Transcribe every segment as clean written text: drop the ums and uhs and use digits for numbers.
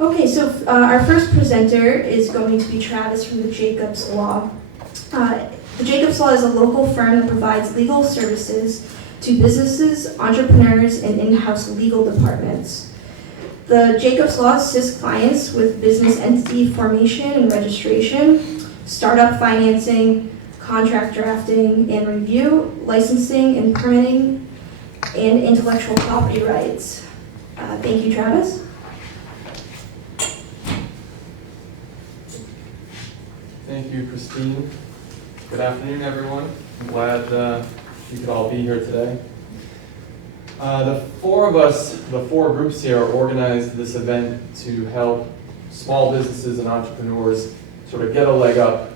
Okay, so our first presenter is going to be Travis from the Jacobs Law. The Jacobs Law is a local firm that provides legal services to businesses, entrepreneurs, and in-house legal departments. The Jacobs Law assists clients with business entity formation and registration, startup financing, contract drafting and review, licensing and permitting, and intellectual property rights. Thank you, Travis. Thank you, Christine. Good afternoon, everyone. I'm glad you could all be here today. The four of us, the four groups here, organized this event to help small businesses and entrepreneurs sort of get a leg up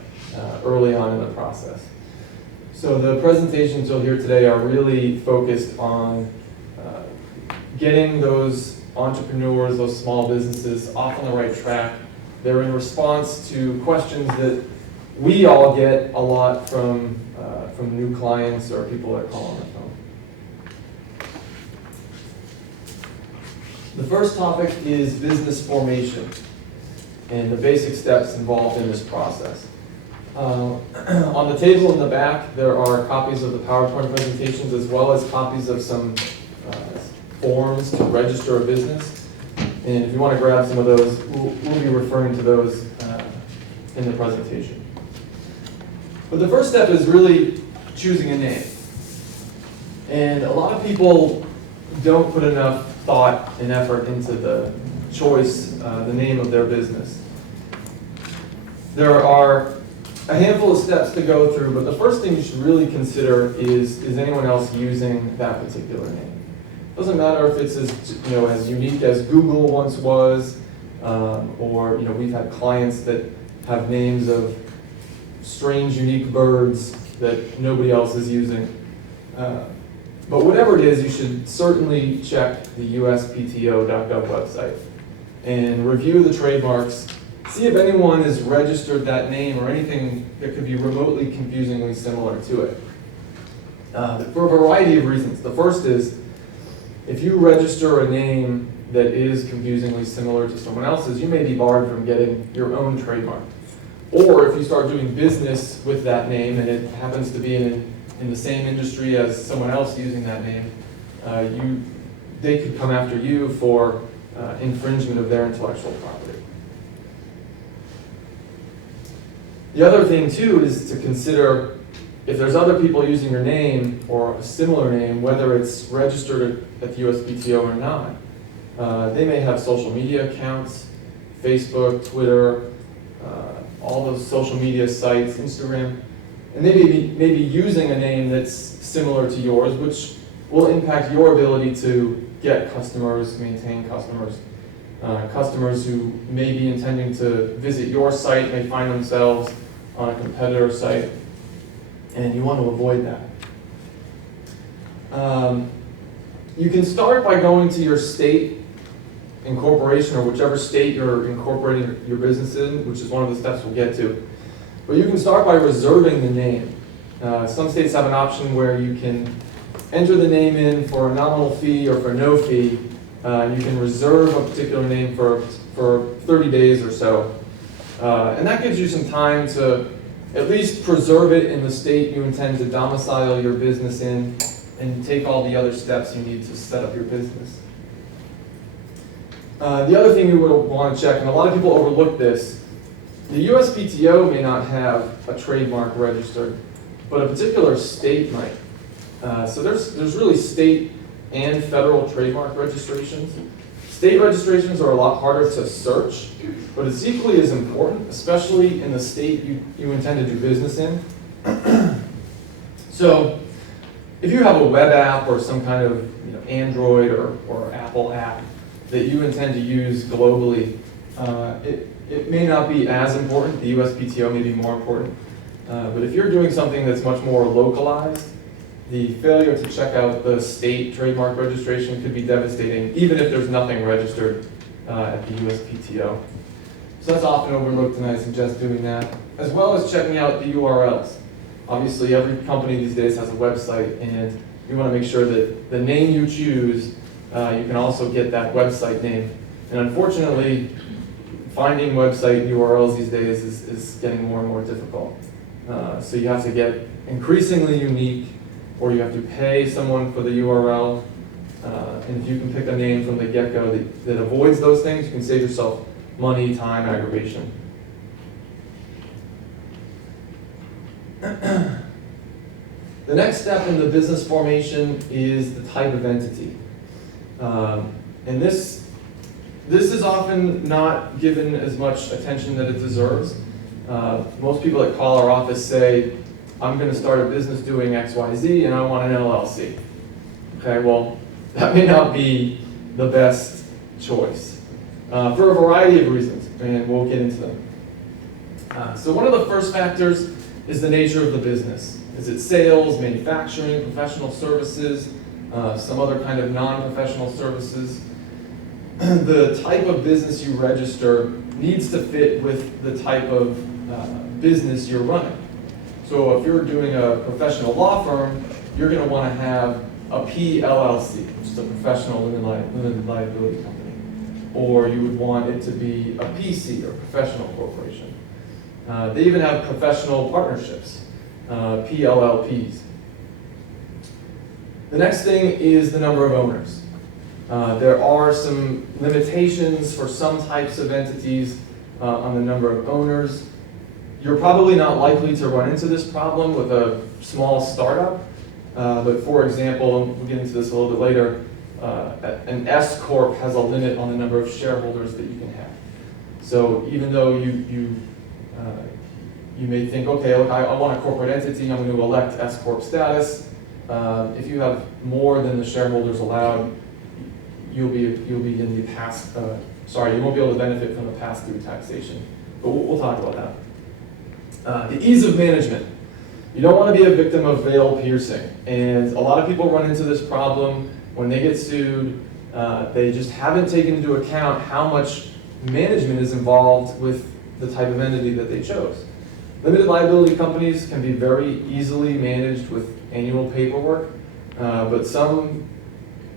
early on in the process. So the presentations you'll hear today are really focused on getting those entrepreneurs, those small businesses off on the right track. They're in response to questions that we all get a lot from new clients or people that call on the phone. The first topic is business formation and the basic steps involved in this process. On the table in the back, there are copies of the PowerPoint presentations as well as copies of some forms to register a business. And if you want to grab some of those, we'll be referring to those in the presentation. But the first step is really choosing a name. And a lot of people don't put enough thought and effort into the choice, the name of their business. There are a handful of steps to go through, but the first thing you should really consider is anyone else using that particular name? Doesn't matter if it's as unique as Google once was, or we've had clients that have names of strange, unique birds that nobody else is using. But whatever it is, you should certainly check the uspto.gov website and review the trademarks. See if anyone has registered that name or anything that could be remotely confusingly similar to it. For a variety of reasons. The first is, if you register a name that is confusingly similar to someone else's, you may be barred from getting your own trademark. Or if you start doing business with that name and it happens to be in the same industry as someone else using that name, they could come after you for infringement of their intellectual property. The other thing too is to consider if there's other people using your name or a similar name, whether it's registered at the USPTO or not. They may have social media accounts, Facebook, Twitter, all those social media sites, Instagram, and they may be using a name that's similar to yours, which will impact your ability to get customers, maintain customers. Customers who may be intending to visit your site may find themselves on a competitor site, and you want to avoid that. You can start by going to your state incorporation or whichever state you're incorporating your business in, which is one of the steps we'll get to. But you can start by reserving the name. Some states have an option where you can enter the name in for a nominal fee or for no fee. You can reserve a particular name for 30 days or so. And that gives you some time to at least preserve it in the state you intend to domicile your business in and take all the other steps you need to set up your business. The other thing you will want to check, and a lot of people overlook this, the USPTO may not have a trademark registered, but a particular state might. So there's really state and federal trademark registrations. State registrations are a lot harder to search, but it's equally as important, especially in the state you intend to do business in. So if you have a web app or some kind of Android or Apple app that you intend to use globally, it may not be as important. The USPTO may be more important. But if you're doing something that's much more localized, the failure to check out the state trademark registration could be devastating, even if there's nothing registered at the USPTO. So that's often overlooked, and I suggest doing that, as well as checking out the URLs. Obviously, every company these days has a website, and you want to make sure that the name you choose, you can also get that website name And unfortunately, finding website URLs these days is getting more and more difficult. So you have to get increasingly unique, or you have to pay someone for the URL. And if you can pick a name from the get-go that avoids those things, you can save yourself money, time, aggravation. The next step in the business formation is the type of entity. And this is often not given as much attention that it deserves. Most people that call our office say, I'm going to start a business doing X, Y, Z, and I want an LLC. Okay, well, that may not be the best choice for a variety of reasons, and we'll get into them. So one of the first factors is the nature of the business. Is it sales, manufacturing, professional services, some other kind of non-professional services? The type of business you register needs to fit with the type of business you're running. So if you're doing a professional law firm, you're going to want to have a PLLC, which is a professional limited liability company. Or you would want it to be a PC, or professional corporation. They even have professional partnerships, PLLPs. The next thing is the number of owners. There are some limitations for some types of entities on the number of owners. You're probably not likely to run into this problem with a small startup, but for example, and we'll get into this a little bit later, an S Corp has a limit on the number of shareholders that you can have. So even though you may think, okay, look, I want a corporate entity, I'm going to elect S Corp status. If you have more than the shareholders allowed, you'll be in the pass. You won't be able to benefit from the pass-through taxation. But we'll talk about that. The ease of management. You don't want to be a victim of veil piercing, and a lot of people run into this problem when they get sued. They just haven't taken into account how much management is involved with the type of entity that they chose. Limited liability companies can be very easily managed with annual paperwork, but some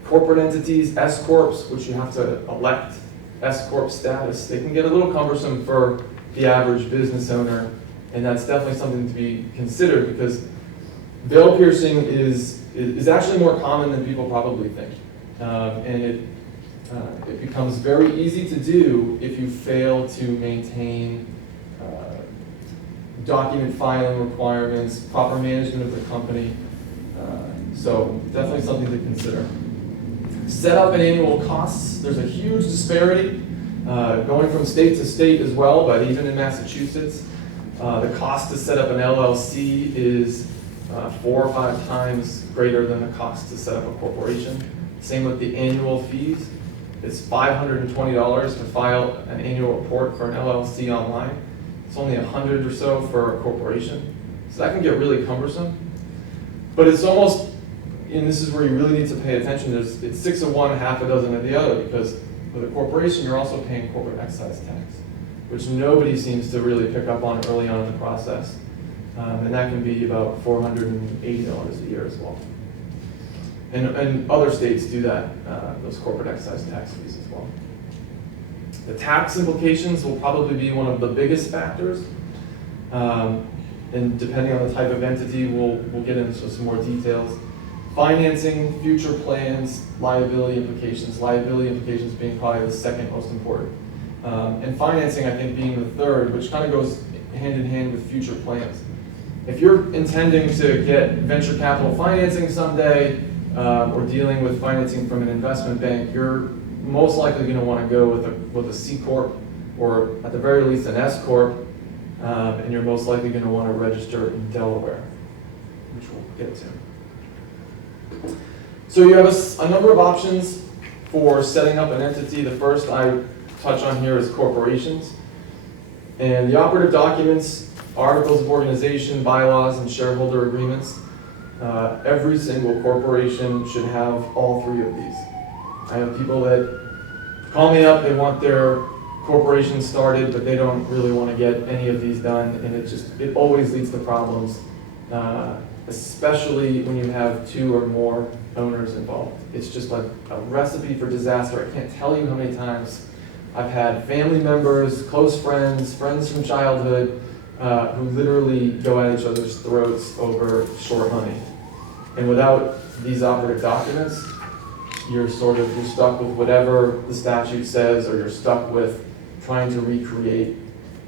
corporate entities, S Corps, which you have to elect S Corp status, they can get a little cumbersome for the average business owner, and that's definitely something to be considered because veil piercing is actually more common than people probably think, and it becomes very easy to do if you fail to maintain document filing requirements, proper management of the company. So definitely something to consider. Set up and annual costs. There's a huge disparity going from state to state as well, but even in Massachusetts, the cost to set up an LLC is 4 or 5 times greater than the cost to set up a corporation. Same with the annual fees. It's $520 to file an annual report for an LLC online. It's only $100 or so for a corporation. So that can get really cumbersome. But it's almost, and this is where you really need to pay attention, it's 6 of one, half a dozen of the other, because with a corporation, you're also paying corporate excise tax, which nobody seems to really pick up on early on in the process. And that can be about $480 a year as well. And other states do that, those corporate excise tax fees as well. The tax implications will probably be one of the biggest factors. And depending on the type of entity, we'll get into some more details. Financing, future plans, liability implications being probably the second most important. And financing, I think, being the third, which kind of goes hand in hand with future plans. If you're intending to get venture capital financing someday, or dealing with financing from an investment bank, you're most likely going to want to go with a C Corp, or at the very least an S Corp, and you're most likely going to want to register in Delaware, which we'll get to. So you have a number of options for setting up an entity. The first I touch on here is corporations. And the operative documents, articles of organization, bylaws, and shareholder agreements. Every single corporation should have all 3 of these. I have people that call me up, they want their corporation started, but they don't really want to get any of these done, and it always leads to problems, especially when you have 2 or more owners involved. It's just like a recipe for disaster. I can't tell you how many times I've had family members, close friends, friends from childhood, who literally go at each other's throats over short money. And without these operative documents, you're stuck with whatever the statute says, or you're stuck with trying to recreate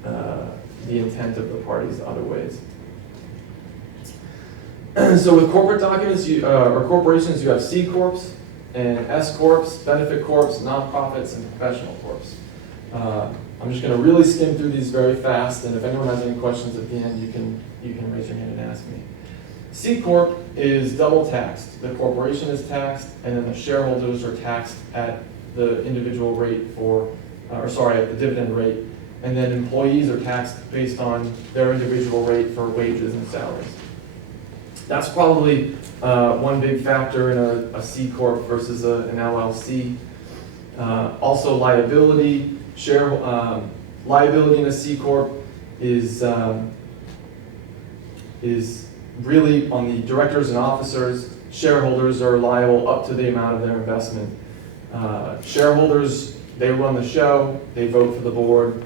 the intent of the parties other ways. So with corporate documents, or corporations, you have C Corps and S Corps, benefit corps, nonprofits, and professional corps. I'm just going to really skim through these very fast, and if anyone has any questions at the end, you can raise your hand and ask me. C Corp is double taxed. The corporation is taxed, and then the shareholders are taxed at the individual rate at the dividend rate, and then employees are taxed based on their individual rate for wages and salaries. That's probably one big factor in a C Corp versus an LLC. Also liability. Liability in a C Corp is really on the directors and officers. Shareholders are liable up to the amount of their investment. Shareholders, they run the show, they vote for the board,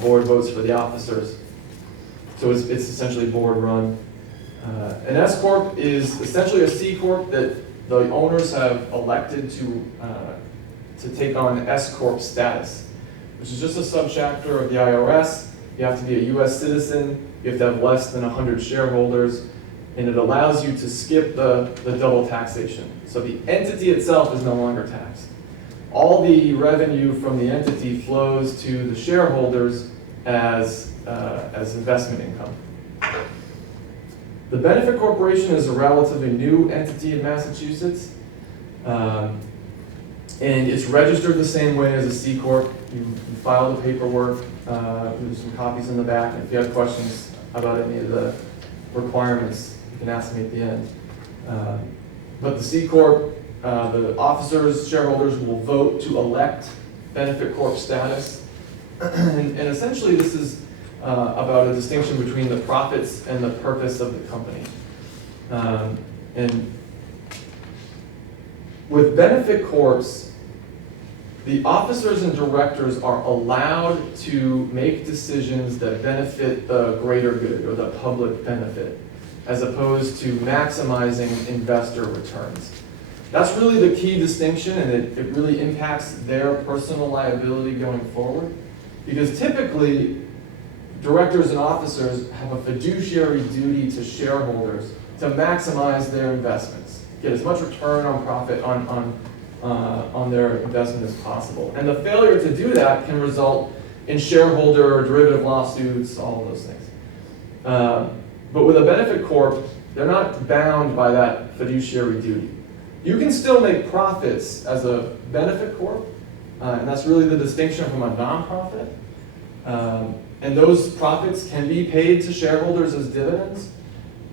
board votes for the officers. So it's essentially board run. An S Corp is essentially a C Corp that the owners have elected to take on S Corp status, which is just a subchapter of the IRS. You have to be a US citizen, you have to have less than 100 shareholders, and it allows you to skip the double taxation. So the entity itself is no longer taxed. All the revenue from the entity flows to the shareholders as investment income. The benefit corporation is a relatively new entity in Massachusetts, and it's registered the same way as a C Corp. You file the paperwork, there's some copies in the back, and if you have questions about any of the requirements, you can ask me at the end. But the C Corp, the officers, shareholders will vote to elect benefit corp status, and essentially this is about a distinction between the profits and the purpose of the company. And with benefit corps, the officers and directors are allowed to make decisions that benefit the greater good or the public benefit, as opposed to maximizing investor returns. That's really the key distinction, and it really impacts their personal liability going forward, because typically directors and officers have a fiduciary duty to shareholders to maximize their investments, get as much return on profit on their investment as possible. And the failure to do that can result in shareholder or derivative lawsuits, all of those things. But with a benefit corp, they're not bound by that fiduciary duty. You can still make profits as a benefit corp, and that's really the distinction from a nonprofit. And those profits can be paid to shareholders as dividends,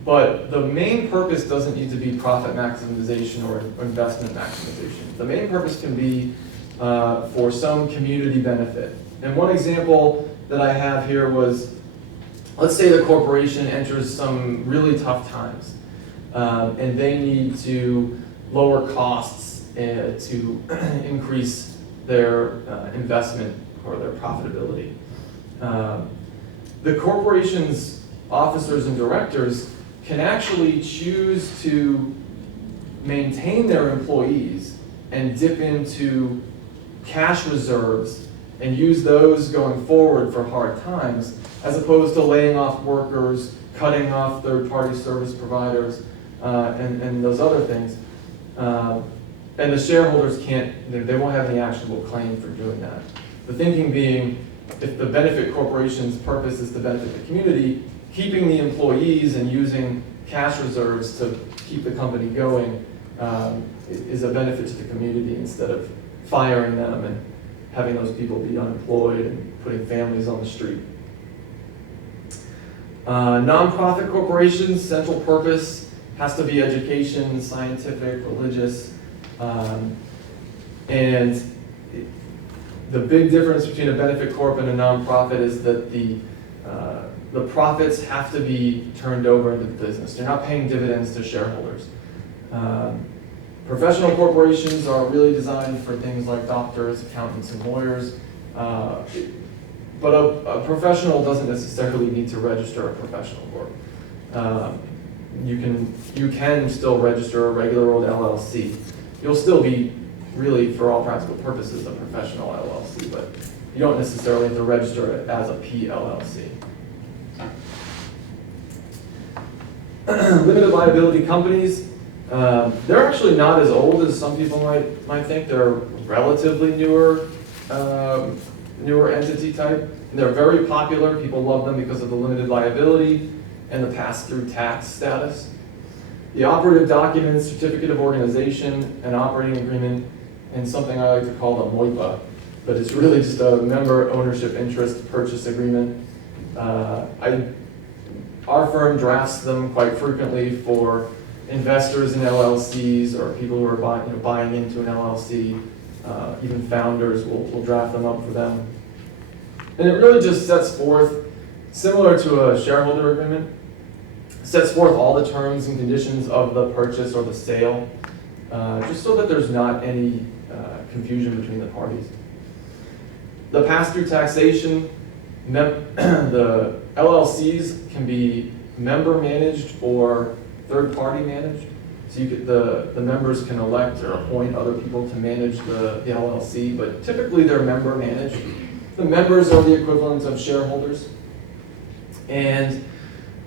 but the main purpose doesn't need to be profit maximization or investment maximization. The main purpose can be for some community benefit. And one example that I have here was, let's say the corporation enters some really tough times, and they need to lower costs to increase their investment or their profitability. The corporation's officers and directors can actually choose to maintain their employees and dip into cash reserves and use those going forward for hard times, as opposed to laying off workers, cutting off third-party service providers, and those other things. And the shareholders they won't have any actionable claim for doing that. The thinking being, if the benefit corporation's purpose is to benefit the community, keeping the employees and using cash reserves to keep the company going is a benefit to the community, instead of firing them and having those people be unemployed and putting families on the street. Nonprofit corporations, central purpose has to be education, scientific, religious, and the big difference between a benefit corp and a nonprofit is that the profits have to be turned over into the business. You're not paying dividends to shareholders. Professional corporations are really designed for things like doctors, accountants, and lawyers. But a professional doesn't necessarily need to register a professional corp. You can still register a regular old LLC. You'll still be really, for all practical purposes, a professional LLC, but you don't necessarily have to register it as a PLLC. Limited liability companies, they're actually not as old as some people might think. They're relatively newer entity type. And they're very popular. People love them because of the limited liability and the pass-through tax status. The operative documents, certificate of organization, an operating agreement, and something I like to call the MOIPA, but it's really just a member ownership interest purchase agreement. Our firm drafts them quite frequently for investors in LLCs or people who are buying into an LLC. Even founders will draft them up for them. And it really just sets forth, similar to a shareholder agreement, sets forth all the terms and conditions of the purchase or the sale, just so that there's not any confusion between the parties. The pass-through taxation, the LLCs can be member managed or third-party managed. So the members can elect or appoint other people to manage the LLC, but typically they're member managed. The members are the equivalent of shareholders. And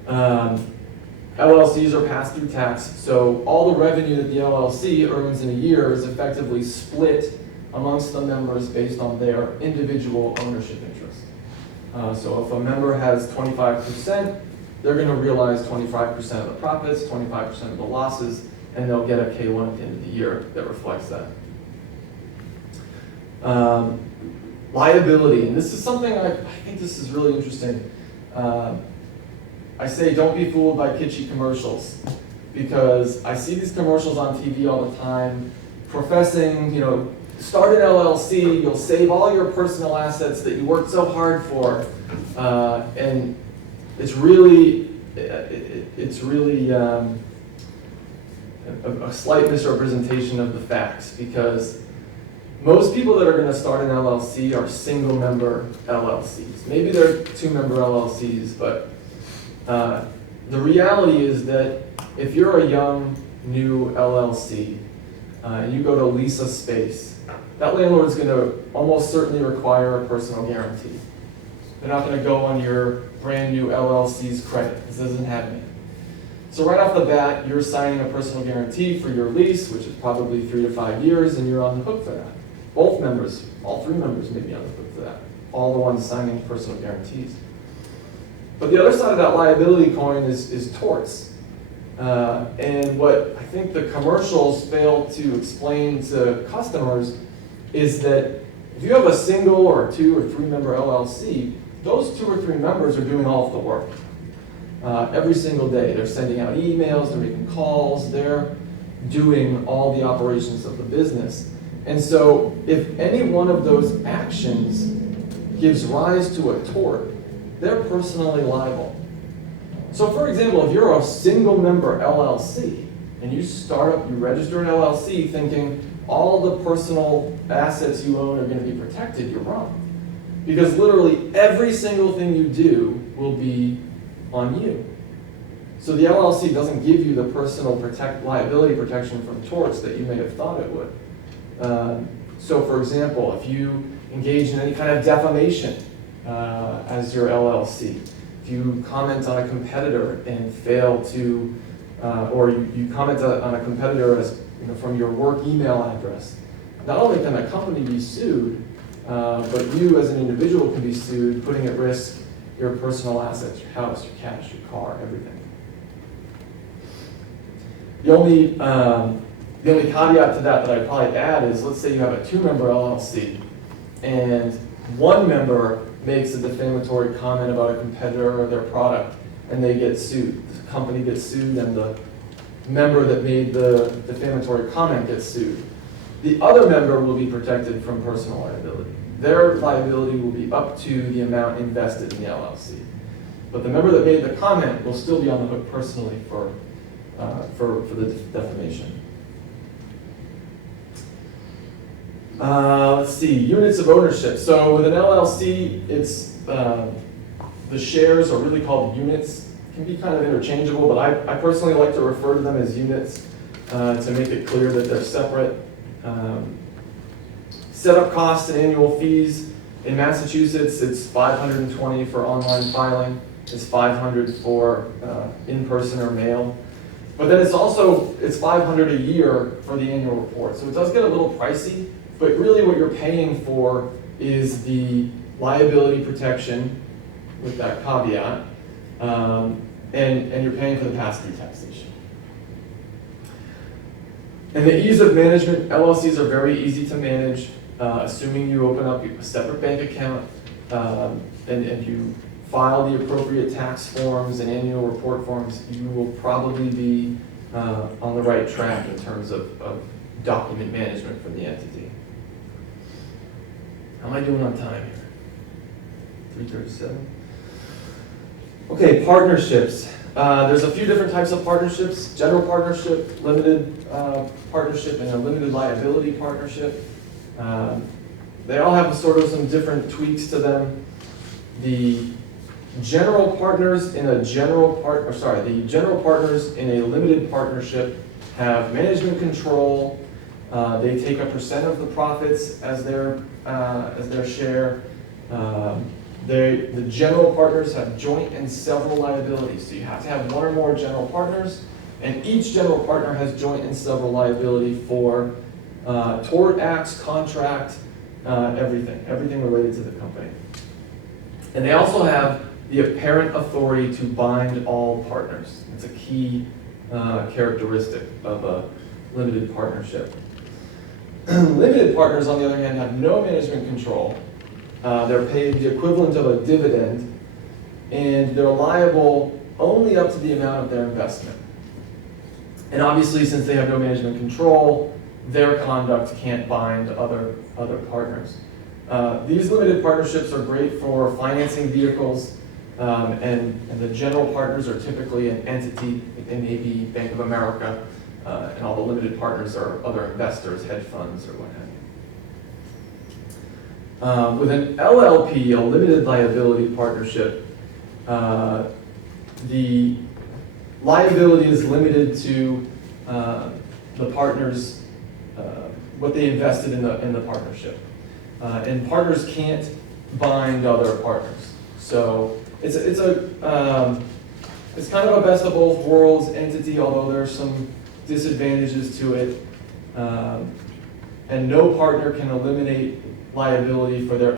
LLCs are pass-through tax, so all the revenue that the LLC earns in a year is effectively split amongst the members based on their individual ownership interest. So if a member has 25%, they're going to realize 25% of the profits, 25% of the losses, and they'll get a K1 at the end of the year that reflects that. Liability, and this is something I think this is really interesting. I say don't be fooled by kitschy commercials, because I see these commercials on TV all the time professing, start an LLC, you'll save all your personal assets that you worked so hard for, and it's really a slight misrepresentation of the facts, because most people that are going to start an LLC are single-member LLCs. Maybe they're two-member LLCs, but the reality is that if you're a young, new LLC and you go to lease a space, that landlord's going to almost certainly require a personal guarantee. They're not going to go on your brand new LLC's credit, because it doesn't have any. So right off the bat, you're signing a personal guarantee for your lease, which is probably 3 to 5 years, and you're on the hook for that. Both members, all three members may be on the hook for that. All the ones signing personal guarantees. But the other side of that liability coin is torts. And what I think the commercials fail to explain to customers is that if you have a single or 2 or 3 member LLC, those 2 or 3 members are doing all of the work. Every single day, they're sending out emails, they're making calls, they're doing all the operations of the business. And so if any one of those actions gives rise to a tort, they're personally liable. So for example, if you're a single member LLC and you register an LLC thinking all the personal assets you own are going to be protected, you're wrong. Because literally every single thing you do will be on you. So the LLC doesn't give you the personal liability protection from torts that you may have thought it would. So for example, if you engage in any kind of defamation as your LLC, if you comment on a competitor and fail to, or you comment on a competitor from your work email address, not only can the company be sued, but you as an individual can be sued, putting at risk your personal assets, your house, your cash, your car, everything. The only caveat to that I'd probably add is, let's say you have a 2-member LLC and one member makes a defamatory comment about a competitor or their product and they get sued. The company gets sued and the member that made the defamatory comment gets sued. The other member will be protected from personal liability. Their liability will be up to the amount invested in the LLC. But the member that made the comment will still be on the hook personally for the defamation. Let's see, units of ownership. So with an LLC, it's the shares are really called units. Can be kind of interchangeable, but I personally like to refer to them as units to make it clear that they're separate. Setup costs and annual fees. In Massachusetts, it's $520 for online filing. It's $500 for in-person or mail. But then it's $500 a year for the annual report. So it does get a little pricey, but really what you're paying for is the liability protection with that caveat, and you're paying for the pass-through taxation. And the ease of management, LLCs are very easy to manage, assuming you open up a separate bank account and you file the appropriate tax forms and annual report forms, you will probably be on the right track in terms of document management for the entity. How am I doing on time here? 3:37. Okay, partnerships. There's a few different types of partnerships: general partnership, limited partnership, and a limited liability partnership. They all have some different tweaks to them. The general partners in a the general partners in a limited partnership have management control. They take a percent of the profits as their share. The general partners have joint and several liabilities. So you have to have one or more general partners, and each general partner has joint and several liability for tort acts, contract, everything related to the company. And they also have the apparent authority to bind all partners. It's a key characteristic of a limited partnership. Limited partners, on the other hand, have no management control. They're paid the equivalent of a dividend, and they're liable only up to the amount of their investment. And obviously, since they have no management control, their conduct can't bind other partners. These limited partnerships are great for financing vehicles, and the general partners are typically an entity. They may be Bank of America, and all the limited partners are other investors, hedge funds, or what have you. With an LLP, a limited liability partnership, the liability is limited to the partners, what they invested in the partnership. And partners can't bind other partners. So it's kind of a best of both worlds entity, although there are some disadvantages to it. And no partner can eliminate liability for their